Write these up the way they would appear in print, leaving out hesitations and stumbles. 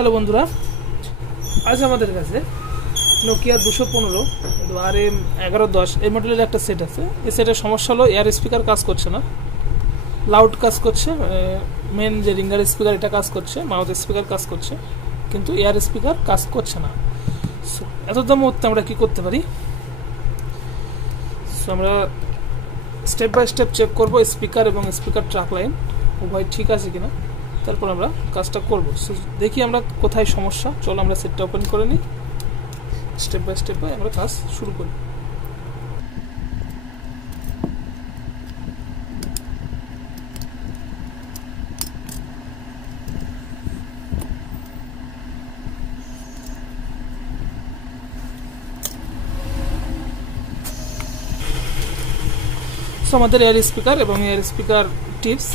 Hello বন্ধুরা, আজ আমাদের কাছে নোকিয়া 215 RM1110 এই মডেলের একটা সেট আছে। এই সেটের সমস্যা হলো এয়ার স্পিকার কাজ করছে না, লাউড কাজ করছে, মেন যে রিঙ্গার স্পিকার এটা কাজ করছে, মাউথ স্পিকার কাজ করছে, কিন্তু এয়ার স্পিকার কাজ করছে না। এত দাম মধ্যে আমরা কী করতে পারি? আমরা স্টেপ বাই স্টেপ চেক করব স্পিকার এবং স্পিকার ট্র্যাক লাইন উভয় ঠিক আছে কিনা, তারপর আমরা কাজটা করব। দেখি আমরা কোথায় সমস্যা। চলো আমরা সেটটা ওপেন করে নিই, স্টেপ বাই স্টেপ আমরা কাজ শুরু করি। আমাদের এয়ার স্পিকার এবং এয়ার স্পিকার টিপস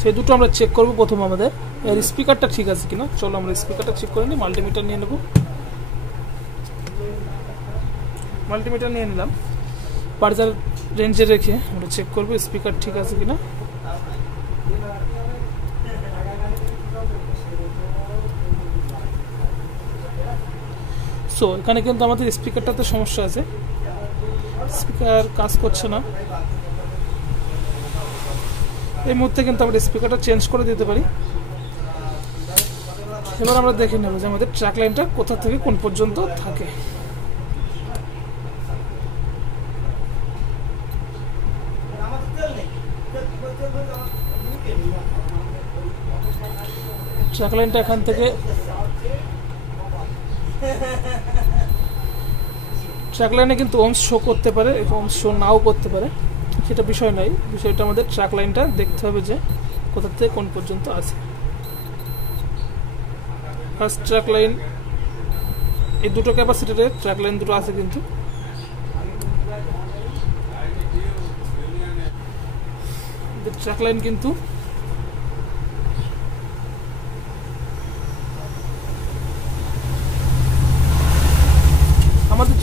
সেই দুটো আমরা চেক করব। প্রথম আমাদের এয়ার স্পিকারটা ঠিক আছে কিনা। চলো আমরা স্পিকারটা চেক করে নিই। মাল্টিমিটার নিয়ে নেব, মাল্টিমিটার নিয়ে নিলাম, পার্জার রেঞ্জে রেখে আমরা চেক করব স্পিকার ঠিক আছে কিনা। সো এখানে কিন্তু আমাদের স্পিকারটাতে সমস্যা আছে, স্পিকার কাজ করছে না। এই মুহূর্তে কিন্তু আমরা স্পিকারটা চেঞ্জ করে দিতে পারি। এবার আমরা দেখে নেব যে আমাদের ট্র্যাক লাইনটা কোথা থেকে কোন পর্যন্ত থাকে। ট্র্যাক লাইনটা এখান থেকে ট্র্যাক লাইনে কিন্তু ওমস শো করতে পারে, ওমস শো নাও করতে পারে, সেটা বিষয় নয়। বিষয়টা আমাদের ট্র্যাক লাইনটা দেখতে হবে যে কোথা থেকে কোন পর্যন্ত আছে। ফার্স্ট ট্র্যাক লাইন, এই দুটো ক্যাপাসিটরের ট্র্যাক লাইন দুটো আছে, কিন্তু ট্র্যাক লাইন কিন্তু আমাদের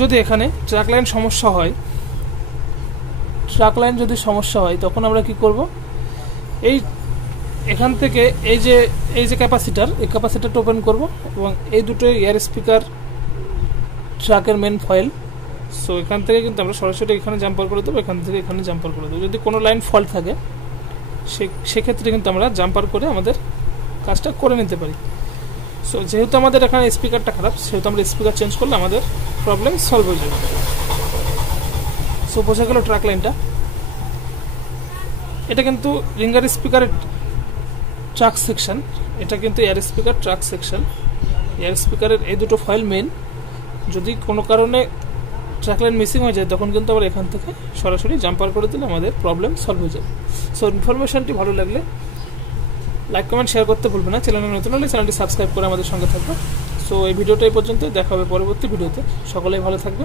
যদি এখানে ট্র্যাক লাইন সমস্যা হয়, ট্র্যাক লাইন যদি সমস্যা হয় তখন আমরা কি করব? এখান থেকে এই যে ক্যাপাসিটার, এই ক্যাপাসিটারটা ওপেন করব এবং এই দুটো এয়ার স্পিকার ট্র্যাকের মেন ফয়েল। সো এখান থেকে কিন্তু আমরা সরাসরি এখানে জাম্পার করে দেবো, এখান থেকে এখানে জাম্পার করে দেবো। যদি কোনো লাইন ফল্ট থাকে সেক্ষেত্রে কিন্তু আমরা জাম্পার করে আমাদের কাজটা করে নিতে পারি। সো যেহেতু আমাদের এখানে স্পিকারটা খারাপ, সেহেতু আমরা স্পিকার চেঞ্জ করলে আমাদের প্রবলেম সলভ হয়ে যাবে। সো বোঝা গেল ট্র্যাক লাইনটা। এটা কিন্তু রিঙ্গার স্পিকারের ট্র্যাক সেকশন, এটা কিন্তু air speaker track section. Air স্পিকারের এই দুটো ফয়েল মেন। যদি কোনো কারণে ট্র্যাক লাইন মিসিং হয়ে যায় তখন কিন্তু আবার এখান থেকে সরাসরি জাম্পার করে দিলে আমাদের প্রবলেম সলভ হয়ে যাবে। সো ইনফরমেশনটি ভালো লাগলে লাইক কমেন্ট শেয়ার করতে ভুলবে না। চ্যানেলে নতুন হলে চ্যানেলটি সাবস্ক্রাইব করে আমাদের সঙ্গে থাকবে। সো এই ভিডিওটা এই পর্যন্ত, দেখা হবে পরবর্তী ভিডিওতে। সকলেই ভালো থাকবে।